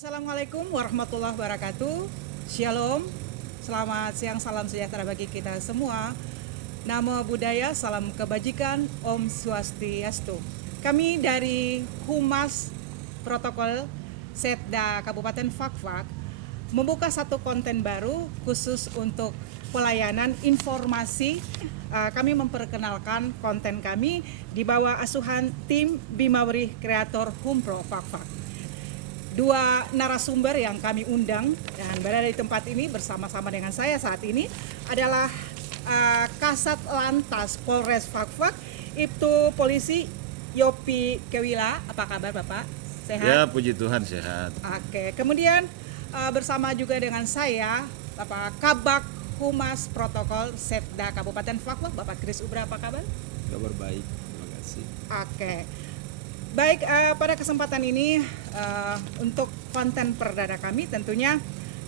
Assalamualaikum warahmatullahi wabarakatuh. Shalom, selamat siang, salam sejahtera bagi kita semua. Namo Buddhaya, salam kebajikan, Om Swastiastu. Kami dari Humas Protokol Setda Kabupaten Fakfak membuka satu konten baru khusus untuk pelayanan informasi. Kami memperkenalkan konten kami di bawah asuhan tim Bimawri Kreator Humpro Fakfak. Dua narasumber yang kami undang dan berada di tempat ini bersama-sama dengan saya saat ini adalah Kasat Lantas Polres Fakfak, Ibtu Polisi Yopi Kewila. Apa kabar Bapak? Sehat? Ya, puji Tuhan sehat. Oke, kemudian bersama juga dengan saya Bapak Kabak Humas Protokol Setda Kabupaten Fakfak, Bapak Kris Ubra. Apa kabar? Kabar baik, terima kasih. Oke. Baik, pada kesempatan ini untuk konten perdana kami tentunya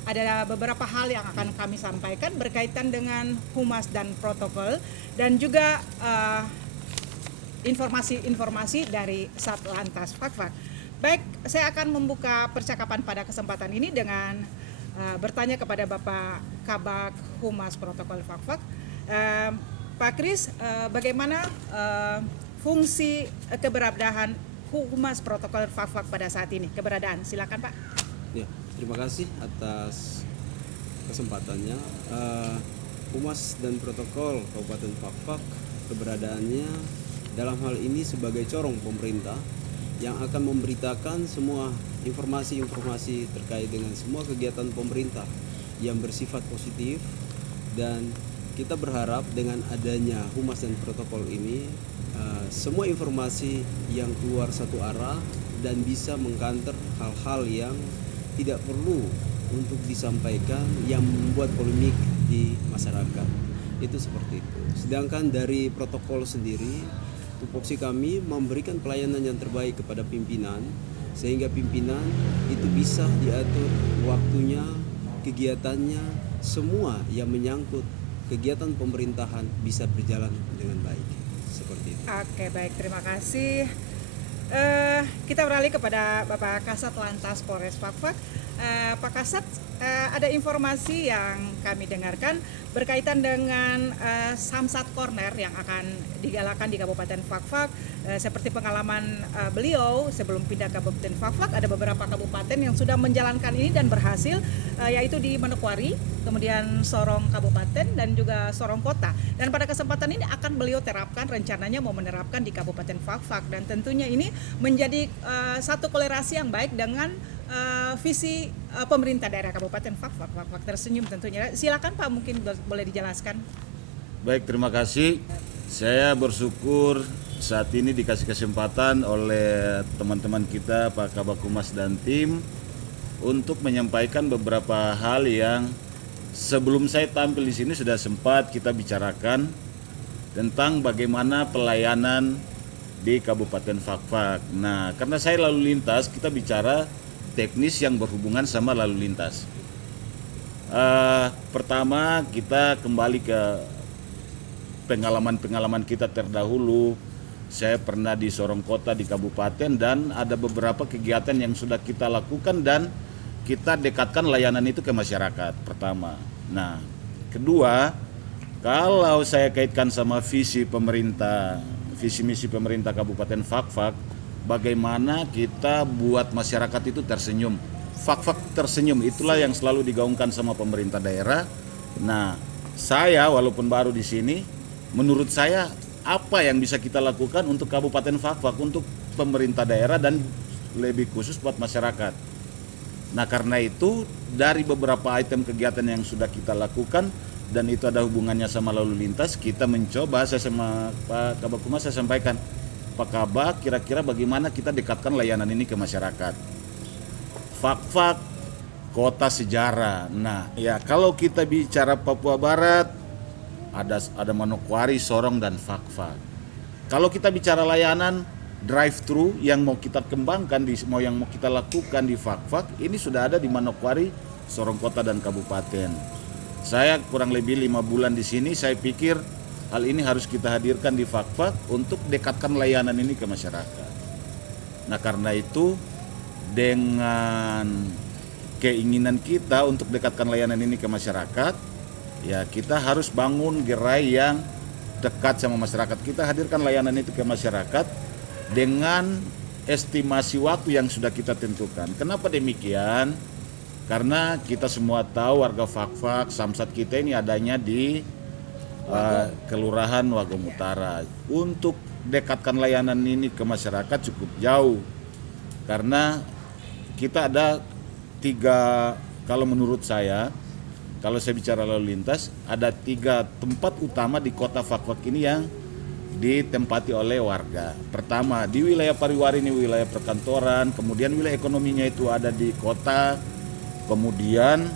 ada beberapa hal yang akan kami sampaikan berkaitan dengan humas dan protokol dan juga informasi-informasi dari Satlantas Fakfak. Baik, saya akan membuka percakapan pada kesempatan ini dengan bertanya kepada Bapak Kabak Humas Protokol Fakfak. Pak Kris, bagaimana fungsi keberadaan Humas Protokol Fakfak pada saat ini? Keberadaan, silakan Pak. Ya, terima kasih atas kesempatannya. Humas dan Protokol Kabupaten Fakfak keberadaannya dalam hal ini sebagai corong pemerintah yang akan memberitakan semua informasi-informasi terkait dengan semua kegiatan pemerintah yang bersifat positif, dan kita berharap dengan adanya Humas dan Protokol ini semua informasi yang keluar satu arah dan bisa mengkanter hal-hal yang tidak perlu untuk disampaikan yang membuat polemik di masyarakat. Itu seperti itu. Sedangkan dari protokol sendiri, tupoksi kami memberikan pelayanan yang terbaik kepada pimpinan sehingga pimpinan itu bisa diatur waktunya, kegiatannya, semua yang menyangkut kegiatan pemerintahan bisa berjalan dengan baik. Seperti itu. Oke, baik, terima kasih. Kita beralih kepada Bapak Kasat Lantas Polres Fakfak. Pak Kasat, ada informasi yang kami dengarkan berkaitan dengan Samsat Corner yang akan digalakan di Kabupaten Fakfak. Seperti pengalaman beliau sebelum pindah ke Kabupaten Fakfak, ada beberapa kabupaten yang sudah menjalankan ini dan berhasil, yaitu di Manokwari, kemudian Sorong Kabupaten dan juga Sorong Kota. Dan pada kesempatan ini akan beliau terapkan, rencananya mau menerapkan di Kabupaten Fakfak, dan tentunya ini menjadi satu kolerasi yang baik dengan visi pemerintah daerah Kabupaten Fakfak. Fakfak tersenyum tentunya. Silakan Pak, mungkin boleh dijelaskan. Baik, terima kasih. Saya bersyukur saat ini dikasih kesempatan oleh teman-teman kita, Pak Kabak Humas dan tim, untuk menyampaikan beberapa hal yang sebelum saya tampil di sini sudah sempat kita bicarakan tentang bagaimana pelayanan di Kabupaten Fakfak. Nah, karena saya lalu lintas, kita bicara teknis yang berhubungan sama lalu lintas. Pertama, kita kembali ke pengalaman-pengalaman kita terdahulu. Saya pernah di Sorong Kota di kabupaten dan ada beberapa kegiatan yang sudah kita lakukan dan kita dekatkan layanan itu ke masyarakat. Pertama. Nah, kedua, kalau saya kaitkan sama visi pemerintah, visi misi pemerintah Kabupaten Fakfak, bagaimana kita buat masyarakat itu tersenyum. Fakfak tersenyum, itulah yang selalu digaungkan sama pemerintah daerah. Nah, saya walaupun baru di sini, menurut saya apa yang bisa kita lakukan untuk Kabupaten Fakfak, untuk pemerintah daerah dan lebih khusus buat masyarakat. Nah, karena itu dari beberapa item kegiatan yang sudah kita lakukan dan itu ada hubungannya sama lalu lintas, kita mencoba, saya sama Pak Kabak Humas saya sampaikan, Pak Kabak, kira-kira bagaimana kita dekatkan layanan ini ke masyarakat. Fakfak, kota sejarah. Nah, ya kalau kita bicara Papua Barat, ada Manokwari, Sorong, dan Fakfak. Kalau kita bicara layanan drive-thru yang mau kita kembangkan, yang mau kita lakukan di Fakfak, ini sudah ada di Manokwari, Sorong Kota, dan Kabupaten. Saya kurang lebih 5 bulan di sini, saya pikir hal ini harus kita hadirkan di Fakfak untuk dekatkan layanan ini ke masyarakat. Nah, karena itu dengan keinginan kita untuk dekatkan layanan ini ke masyarakat, ya kita harus bangun gerai yang dekat sama masyarakat. Kita hadirkan layanan itu ke masyarakat dengan estimasi waktu yang sudah kita tentukan. Kenapa demikian? Karena kita semua tahu warga Fak-Fak, Samsat kita ini adanya di Kelurahan Wagom Utara. Untuk dekatkan layanan ini ke masyarakat cukup jauh, karena kita ada 3, kalau menurut saya, kalau saya bicara lalu lintas, ada 3 tempat utama di kota Fak-Fak ini yang ditempati oleh warga. Pertama, di wilayah Pariwari ini wilayah perkantoran, kemudian wilayah ekonominya itu ada di kota, kemudian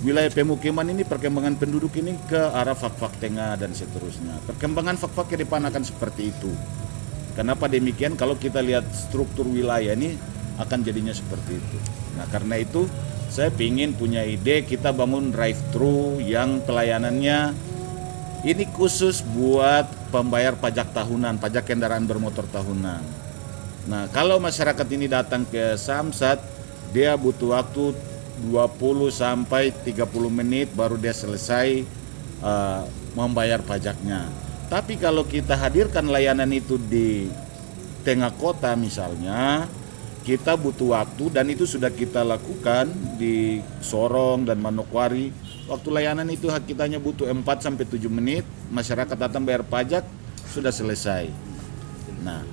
wilayah pemukiman ini perkembangan penduduk ini ke arah Fak-Fak Tengah dan seterusnya. Perkembangan Fak-Fak ke depan akan seperti itu. Kenapa demikian? Kalau kita lihat struktur wilayah ini akan jadinya seperti itu. Nah, karena itu saya ingin punya ide kita bangun drive-thru yang pelayanannya ini khusus buat pembayar pajak tahunan, pajak kendaraan bermotor tahunan. Nah, kalau masyarakat ini datang ke Samsat, dia butuh waktu 20 sampai 30 menit baru dia selesai membayar pajaknya. Tapi kalau kita hadirkan layanan itu di tengah kota misalnya, kita butuh waktu, dan itu sudah kita lakukan di Sorong dan Manokwari. Waktu layanan itu kita hanya butuh 4 sampai 7 menit, masyarakat datang bayar pajak sudah selesai. Nah,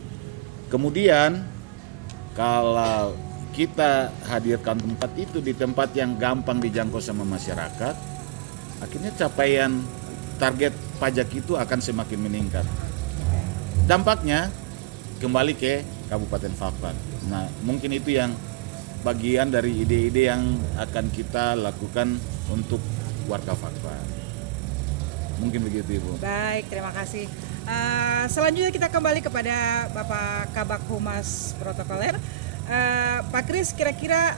kemudian kalau kita hadirkan tempat itu di tempat yang gampang dijangkau sama masyarakat, akhirnya capaian target pajak itu akan semakin meningkat. Dampaknya kembali ke Kabupaten Fak-Fak. Nah, mungkin itu yang bagian dari ide-ide yang akan kita lakukan untuk warga Fak-Fak. Mungkin begitu, Ibu. Baik, terima kasih. Selanjutnya kita kembali kepada Bapak Kabak Humas Protokoler. Pak Kris, kira-kira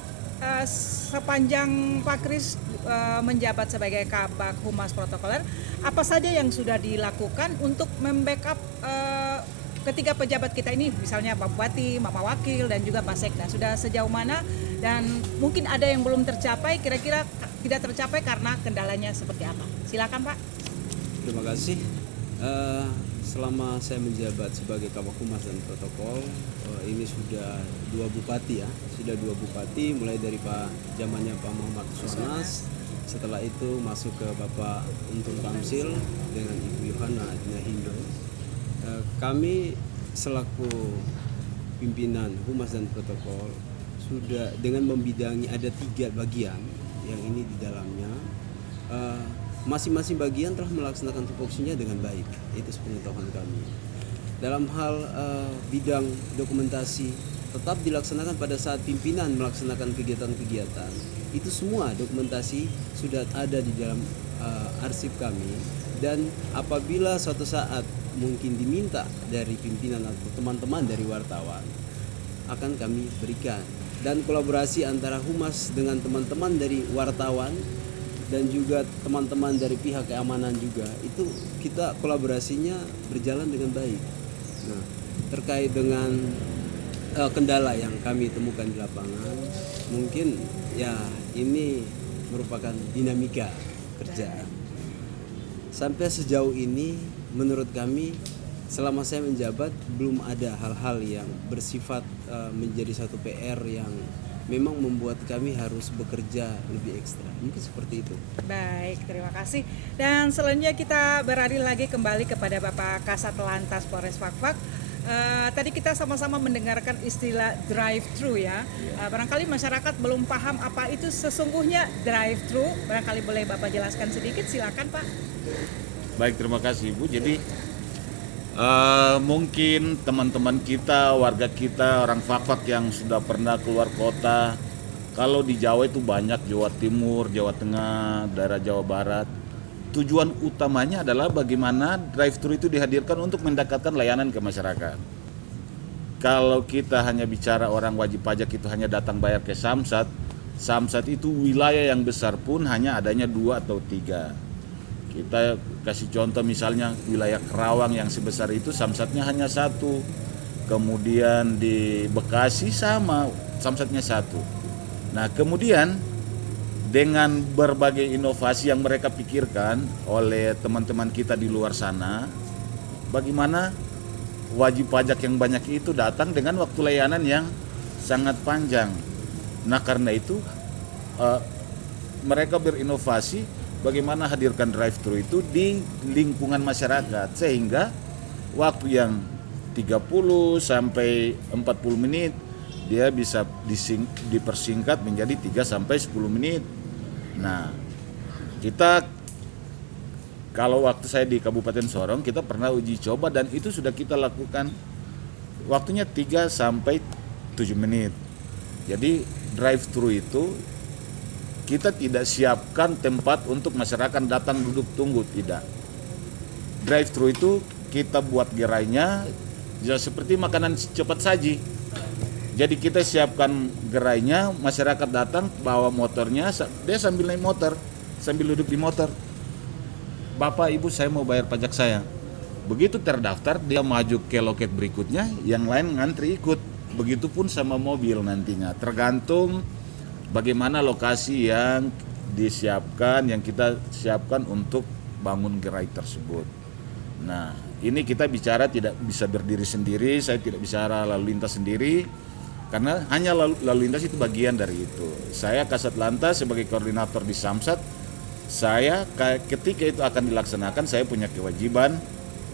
sepanjang Pak Kris menjabat sebagai Kabak Humas Protokoler, apa saja yang sudah dilakukan untuk membackup ketiga pejabat kita ini, misalnya Pak Bupati, Mama Wakil, dan juga Pak Sekda, sudah sejauh mana, dan mungkin ada yang belum tercapai, kira-kira tidak tercapai karena kendalanya seperti apa? Silakan, Pak. Terima kasih. Selama saya menjabat sebagai Kabak Humas dan Protokol, ini sudah 2 bupati ya, mulai dari zamannya Pak Muhammad Sunas, setelah itu masuk ke Bapak Untung Tamsil dengan Ibu Yohana Adina Hindo. Kami selaku pimpinan Humas dan Protokol sudah dengan membidangi ada 3 bagian yang ini di dalamnya. Masing-masing bagian telah melaksanakan tupoksinya dengan baik, itu sepengetahuan kami. Dalam hal bidang dokumentasi tetap dilaksanakan pada saat pimpinan melaksanakan kegiatan-kegiatan. Itu semua dokumentasi sudah ada di dalam arsip kami, dan apabila suatu saat mungkin diminta dari pimpinan atau teman-teman dari wartawan, akan kami berikan. Dan kolaborasi antara Humas dengan teman-teman dari wartawan dan juga teman-teman dari pihak keamanan juga, itu kita kolaborasinya berjalan dengan baik. Nah, terkait dengan kendala yang kami temukan di lapangan, mungkin ya ini merupakan dinamika kerjaan. Sampai sejauh ini menurut kami selama saya menjabat belum ada hal-hal yang bersifat menjadi satu PR yang memang membuat kami harus bekerja lebih ekstra. Mungkin seperti itu. Baik, terima kasih. Dan selanjutnya kita beralih lagi kembali kepada Bapak Kasat Lantas Polres Fak-Fak. Tadi kita sama-sama mendengarkan istilah drive-thru ya. Barangkali masyarakat belum paham apa itu sesungguhnya drive-thru. Barangkali boleh Bapak jelaskan sedikit, silakan Pak. Baik, terima kasih Ibu. Jadi mungkin teman-teman kita, warga kita, orang Fak-Fak yang sudah pernah keluar kota, kalau di Jawa itu banyak, Jawa Timur, Jawa Tengah, daerah Jawa Barat. Tujuan utamanya adalah bagaimana drive-thru itu dihadirkan untuk mendekatkan layanan ke masyarakat. Kalau kita hanya bicara orang wajib pajak itu hanya datang bayar ke Samsat, Samsat itu wilayah yang besar pun hanya adanya 2 atau 3. Kita kasih contoh misalnya wilayah Kerawang yang sebesar itu Samsatnya hanya 1. Kemudian di Bekasi sama, Samsatnya satu. Nah kemudian dengan berbagai inovasi yang mereka pikirkan oleh teman-teman kita di luar sana, bagaimana wajib pajak yang banyak itu datang dengan waktu layanan yang sangat panjang. Nah karena itu mereka berinovasi bagaimana hadirkan drive-thru itu di lingkungan masyarakat sehingga waktu yang 30 sampai 40 menit dia bisa dipersingkat menjadi 3 sampai 10 menit. Nah, kita kalau waktu saya di Kabupaten Sorong kita pernah uji coba dan itu sudah kita lakukan waktunya 3 sampai 7 menit. Jadi drive-thru itu kita tidak siapkan tempat untuk masyarakat datang duduk tunggu, tidak. Drive-thru itu kita buat gerainya ya seperti makanan cepat saji. Jadi kita siapkan gerainya, masyarakat datang bawa motornya, dia sambil naik motor, sambil duduk di motor. Bapak, Ibu, saya mau bayar pajak saya. Begitu terdaftar, dia maju ke loket berikutnya, yang lain ngantri ikut. Begitupun sama mobil nantinya, tergantung bagaimana lokasi yang disiapkan, yang kita siapkan untuk bangun gerai tersebut. Nah, ini kita bicara tidak bisa berdiri sendiri, saya tidak bicara lalu lintas sendiri, karena hanya lalu lintas itu bagian dari itu. Saya Kasat Lantas sebagai koordinator di Samsat, saya ketika itu akan dilaksanakan, saya punya kewajiban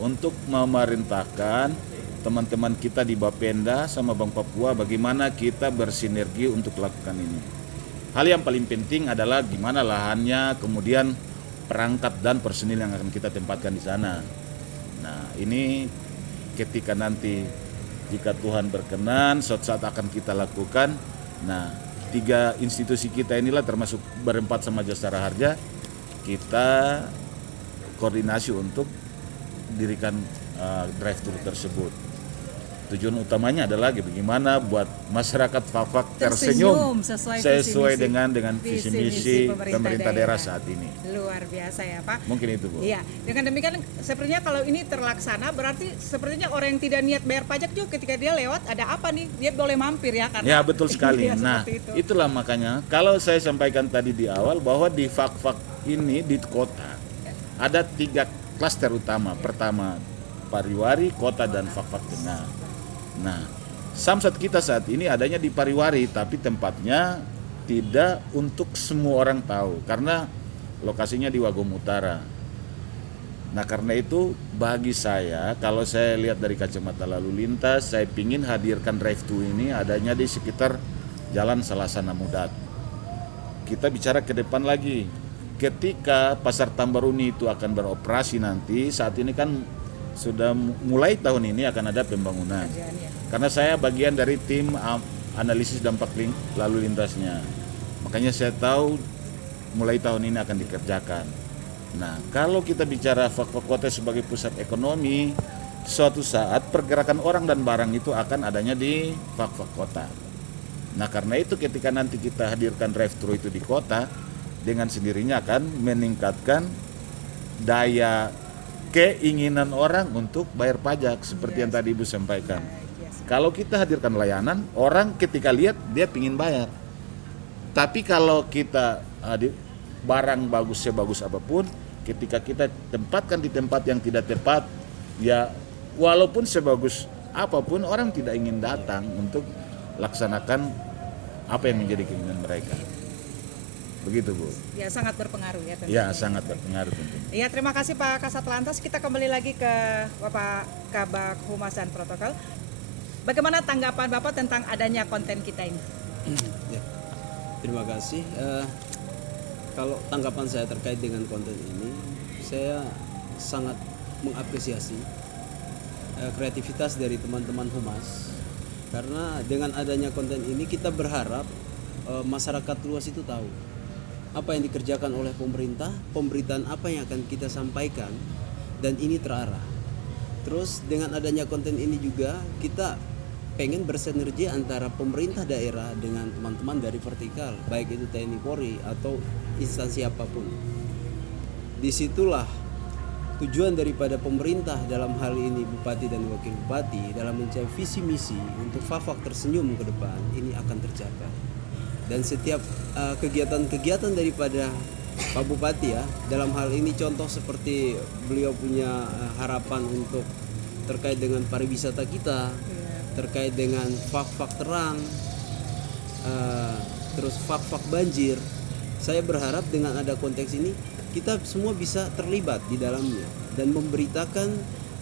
untuk memerintahkan teman-teman kita di Bapenda sama Bank Papua bagaimana kita bersinergi untuk lakukan ini. Hal yang paling penting adalah gimana lahannya, kemudian perangkat dan personil yang akan kita tempatkan di sana. Nah, ini ketika nanti jika Tuhan berkenan, suatu saat akan kita lakukan. Nah, 3 institusi kita inilah termasuk berempat sama Jasara Harja, kita koordinasi untuk dirikan drive-thru tersebut. Tujuan utamanya adalah bagaimana buat masyarakat Fak-Fak tersenyum sesuai dengan visi misi pemerintah daerah saat ini. Luar biasa ya Pak. Mungkin itu Bu. Iya, dengan demikian sepertinya kalau ini terlaksana berarti sepertinya orang yang tidak niat bayar pajak juga ketika dia lewat ada apa nih, dia boleh mampir ya karena. Ya betul sekali. Iya, Nah itulah makanya kalau saya sampaikan tadi di awal bahwa di Fak-Fak ini di kota ada 3 klaster utama. Pertama Pariwari, Kota, dan Fak-Fak Tengah. Nah, Samsat kita saat ini adanya di Pariwari, tapi tempatnya tidak untuk semua orang tahu karena lokasinya di Wagom Utara. Nah, karena itu bagi saya, kalau saya lihat dari kacamata lalu lintas, saya ingin hadirkan drive-thru ini adanya di sekitar Jalan Salasana Mudat. Kita bicara ke depan lagi, ketika Pasar Tambaruni itu akan beroperasi nanti, saat ini kan sudah mulai tahun ini akan ada pembangunan. Karena saya bagian dari tim analisis dampak lalu lintasnya. Makanya saya tahu mulai tahun ini akan dikerjakan. Nah, kalau kita bicara Fak-Fak Kota sebagai pusat ekonomi, suatu saat pergerakan orang dan barang itu akan adanya di Fak-Fak Kota. Nah, karena itu ketika nanti kita hadirkan drive-thru itu di kota, dengan sendirinya akan meningkatkan daya keinginan orang untuk bayar pajak seperti yang tadi Ibu sampaikan. Kalau kita hadirkan layanan, orang ketika lihat dia pingin bayar. Tapi kalau kita barang bagus sebagus apapun, ketika kita tempatkan di tempat yang tidak tepat, ya walaupun sebagus apapun orang tidak ingin datang untuk laksanakan apa yang menjadi keinginan mereka. Begitu Bu. Ya sangat berpengaruh ya tentunya. Ya sangat berpengaruh tentunya. Ya terima kasih Pak Kasat Lantas. Kita kembali lagi ke Bapak Kabag Humas dan Protokol. Bagaimana tanggapan Bapak tentang adanya konten kita ini? Ya, terima kasih. Kalau tanggapan saya terkait dengan konten ini, saya sangat mengapresiasi kreativitas dari teman-teman Humas. Karena dengan adanya konten ini kita berharap masyarakat luas itu tahu apa yang dikerjakan oleh pemerintah, pemberitaan apa yang akan kita sampaikan, dan ini terarah. Terus dengan adanya konten ini juga kita pengen bersinergi antara pemerintah daerah dengan teman-teman dari vertikal, baik itu TNI Polri atau instansi apapun. Disitulah tujuan daripada pemerintah dalam hal ini bupati dan wakil bupati dalam mencapai visi misi untuk Fak-Fak tersenyum ke depan ini akan tercapai. Dan setiap kegiatan-kegiatan daripada Pak Bupati ya, dalam hal ini contoh seperti beliau punya harapan untuk terkait dengan pariwisata kita, terkait dengan Fak-Fak terang, terus Fak-Fak banjir. Saya berharap dengan ada konteks ini kita semua bisa terlibat di dalamnya dan memberitakan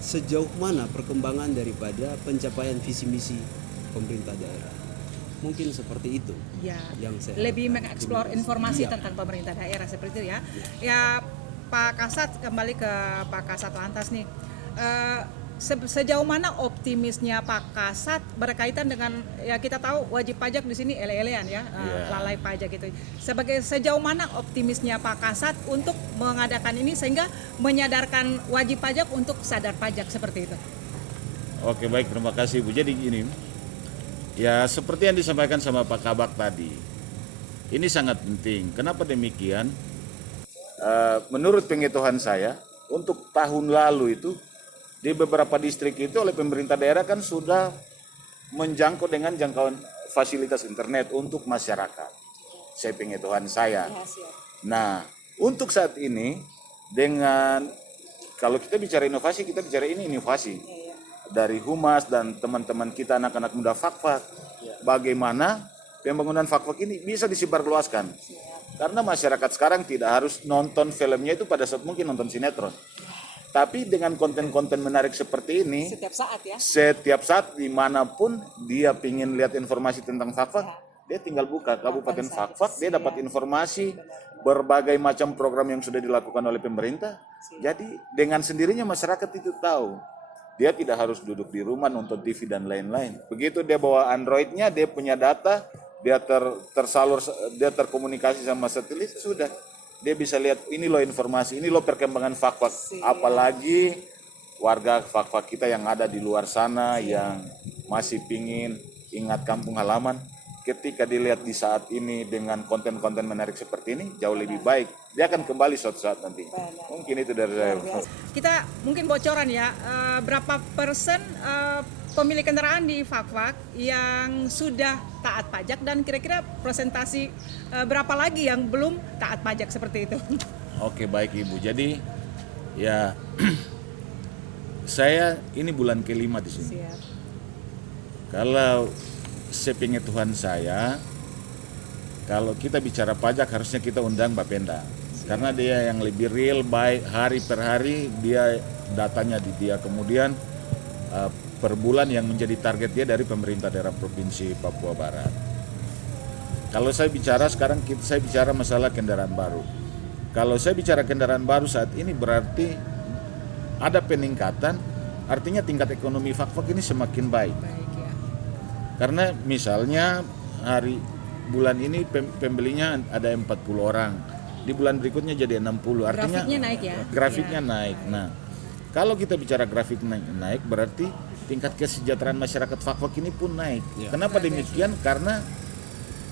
sejauh mana perkembangan daripada pencapaian visi misi pemerintah daerah. Mungkin seperti itu Ya, yang saya lebih harapkan. mengeksplor informasi Iya. tentang pemerintah daerah seperti itu ya. Ya, Pak Kasat, kembali ke Pak Kasat lantas nih. Sejauh mana optimisnya Pak Kasat berkaitan dengan, ya kita tahu wajib pajak di sini ele-elean ya, lalai pajak gitu. Sejauh mana optimisnya Pak Kasat untuk mengadakan ini sehingga menyadarkan wajib pajak untuk sadar pajak seperti itu? Oke, baik, terima kasih Bu. Jadi gini, ya seperti yang disampaikan sama Pak Kabak tadi, ini sangat penting. Kenapa demikian? Menurut pengetahuan saya, untuk tahun lalu itu di beberapa distrik itu oleh pemerintah daerah kan sudah menjangkau dengan jangkauan fasilitas internet untuk masyarakat. Saya pengetahuan saya. Nah, untuk saat ini dengan kalau kita bicara inovasi, kita bicara ini inovasi dari Humas dan teman-teman kita anak-anak muda Fak-Fak. Bagaimana pembangunan Fak-Fak ini bisa disebarluaskan? Karena masyarakat sekarang tidak harus nonton filmnya itu pada saat mungkin nonton sinetron. Tapi dengan konten-konten menarik seperti ini, Setiap saat ya. setiap saat dimanapun dia ingin lihat informasi tentang Fak-Fak, dia tinggal buka Kabupaten Fak-Fak, dia dapat informasi berbagai macam program yang sudah dilakukan oleh pemerintah. Jadi dengan sendirinya masyarakat itu tahu. Dia tidak harus duduk di rumah nonton TV dan lain-lain. Begitu dia bawa Androidnya, dia punya data, dia tersalur, dia terkomunikasi sama satelit, sudah. Dia bisa lihat ini loh informasi, ini loh perkembangan Fak-Fak. Apalagi warga Fak-Fak kita yang ada di luar sana yang masih pingin ingat kampung halaman, ketika dilihat di saat ini dengan konten-konten menarik seperti ini jauh lebih baik. Dia akan kembali suatu saat nanti. Mungkin itu dari saya. Kita mungkin bocoran ya, berapa persen pemilik kendaraan di Fak-Fak yang sudah taat pajak dan kira-kira presentasi berapa lagi yang belum taat pajak seperti itu? Oke, baik Ibu. Jadi ya saya ini bulan kelima di sini. Siap. Kalau sepengetahuan saya, kalau kita bicara pajak harusnya kita undang Bapenda. Karena dia yang lebih real, baik hari per hari dia datanya di dia, kemudian per bulan yang menjadi target dia dari pemerintah daerah Provinsi Papua Barat. Kalau saya bicara sekarang, saya bicara masalah kendaraan baru. Kalau saya bicara kendaraan baru saat ini berarti ada peningkatan, artinya tingkat ekonomi Fak-Fak ini semakin baik. Baik ya. Karena misalnya bulan ini pembelinya ada 40 orang, di bulan berikutnya jadi 60. Artinya Grafiknya naik ya. Grafiknya naik. Nah, kalau kita bicara grafik naik berarti tingkat kesejahteraan masyarakat Fak-Fak ini pun naik. Kenapa demikian? Karena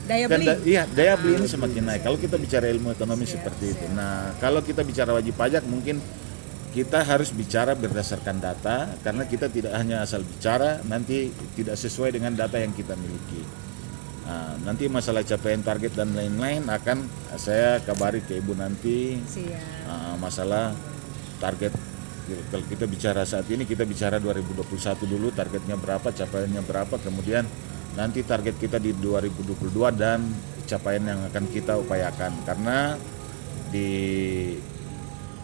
Daya beli. daya beli ini semakin naik. Kalau kita bicara ilmu ekonomi seperti itu. Nah, kalau kita bicara wajib pajak mungkin kita harus bicara berdasarkan data, karena kita tidak hanya asal bicara nanti tidak sesuai dengan data yang kita miliki. Nah, nanti masalah capaian target dan lain-lain akan saya kabari ke Ibu nanti. Siap. Masalah target, kalau kita bicara saat ini kita bicara 2021 dulu, targetnya berapa, capaiannya berapa, kemudian nanti target kita di 2022 dan capaian yang akan kita upayakan. Karena di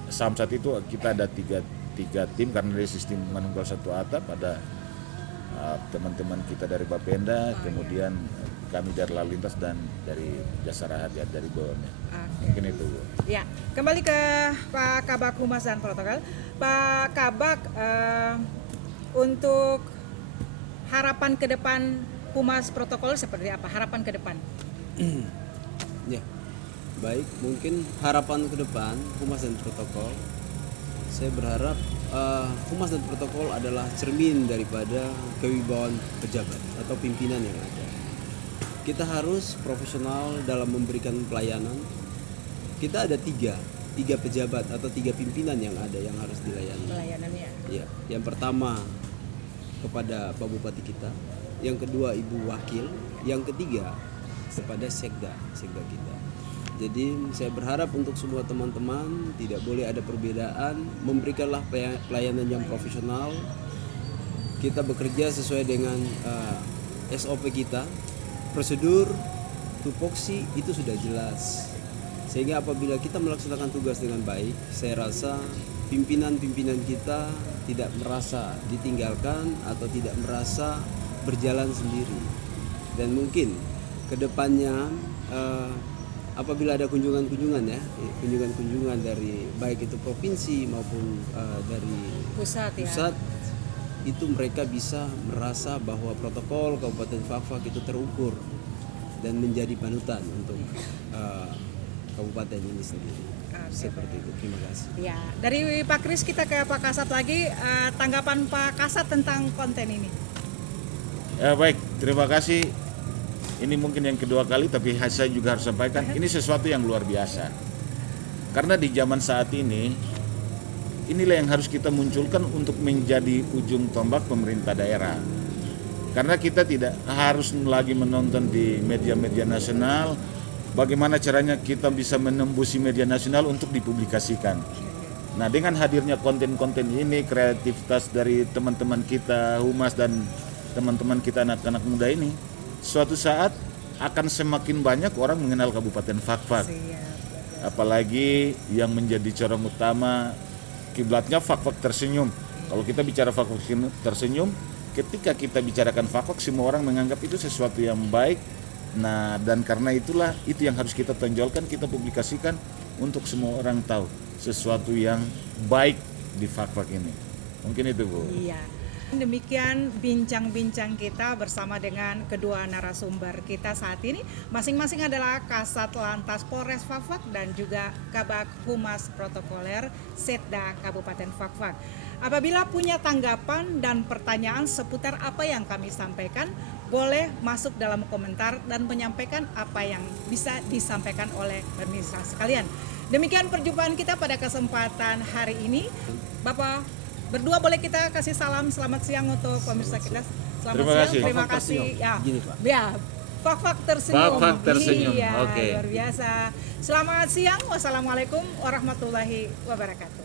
Samsat itu kita ada tiga tim, karena dari sistem manunggal satu atap, ada teman-teman kita dari Bapenda, kemudian kami dari lalu lintas dan dari jasa raharja dari bawahnya. Mungkin itu Bu. Ya, kembali ke Pak Kabak Humas dan Protokol. Pak Kabak, untuk harapan ke depan Humas Protokol seperti apa? Harapan ke depan? Ya, baik. Mungkin harapan ke depan Humas dan Protokol, saya berharap Humas dan Protokol adalah cermin daripada kewibawaan pejabat atau pimpinan yang ada. Kita harus profesional dalam memberikan pelayanan. Kita ada 3 3 pejabat atau 3 pimpinan yang ada yang harus dilayani. Pelayanannya. Ya, yang pertama kepada Pak Bupati kita, yang kedua Ibu Wakil, yang ketiga kepada sekda kita. Jadi saya berharap untuk semua teman-teman tidak boleh ada perbedaan, memberikanlah pelayanan yang profesional. Kita bekerja sesuai dengan SOP kita, prosedur, tupoksi itu sudah jelas. Sehingga apabila kita melaksanakan tugas dengan baik, saya rasa pimpinan-pimpinan kita tidak merasa ditinggalkan atau tidak merasa berjalan sendiri. Dan mungkin kedepannya apabila ada kunjungan-kunjungan dari baik itu provinsi maupun dari Pusat ya. pusat, itu mereka bisa merasa bahwa protokol Kabupaten Fakfak itu terukur dan menjadi panutan untuk kabupaten ini sendiri. Seperti itu. Terima kasih. Ya, dari Pak Kris kita ke Pak Kasat lagi, tanggapan Pak Kasat tentang konten ini. Ya baik, terima kasih. Ini mungkin yang kedua kali, tapi saya juga harus sampaikan, ini sesuatu yang luar biasa. Karena di zaman saat ini, inilah yang harus kita munculkan untuk menjadi ujung tombak pemerintah daerah. Karena kita tidak harus lagi menonton di media-media nasional, bagaimana caranya kita bisa menembusi media nasional untuk dipublikasikan. Nah, dengan hadirnya konten-konten ini, kreativitas dari teman-teman kita, humas dan teman-teman kita anak-anak muda ini, suatu saat akan semakin banyak orang mengenal Kabupaten Fakfak. Apalagi yang menjadi corong utama kiblatnya Fakfak tersenyum. Kalau kita bicara Fakfak tersenyum, ketika kita bicarakan Fakfak, semua orang menganggap itu sesuatu yang baik. Nah, dan karena itulah itu yang harus kita tonjolkan, kita publikasikan untuk semua orang tahu sesuatu yang baik di Fakfak ini. Mungkin itu, Bu. Iya. Demikian bincang-bincang kita bersama dengan kedua narasumber kita saat ini. Masing-masing adalah Kasat Lantas Polres Fakfak dan juga Kabak Humas Protokoler Setda Kabupaten Fakfak. Apabila punya tanggapan dan pertanyaan seputar apa yang kami sampaikan, boleh masuk dalam komentar dan menyampaikan apa yang bisa disampaikan oleh pemirsa sekalian. Demikian perjumpaan kita pada kesempatan hari ini. Bapak berdua boleh kita kasih salam selamat siang untuk pemirsa kita. Selamat Terima siang. kasih. Terima kasih. Ya. Gini, Pak. Ya. Fakfak tersenyum. Fakfak tersenyum. Iya, Oke. luar biasa. Selamat siang. Wassalamualaikum warahmatullahi wabarakatuh.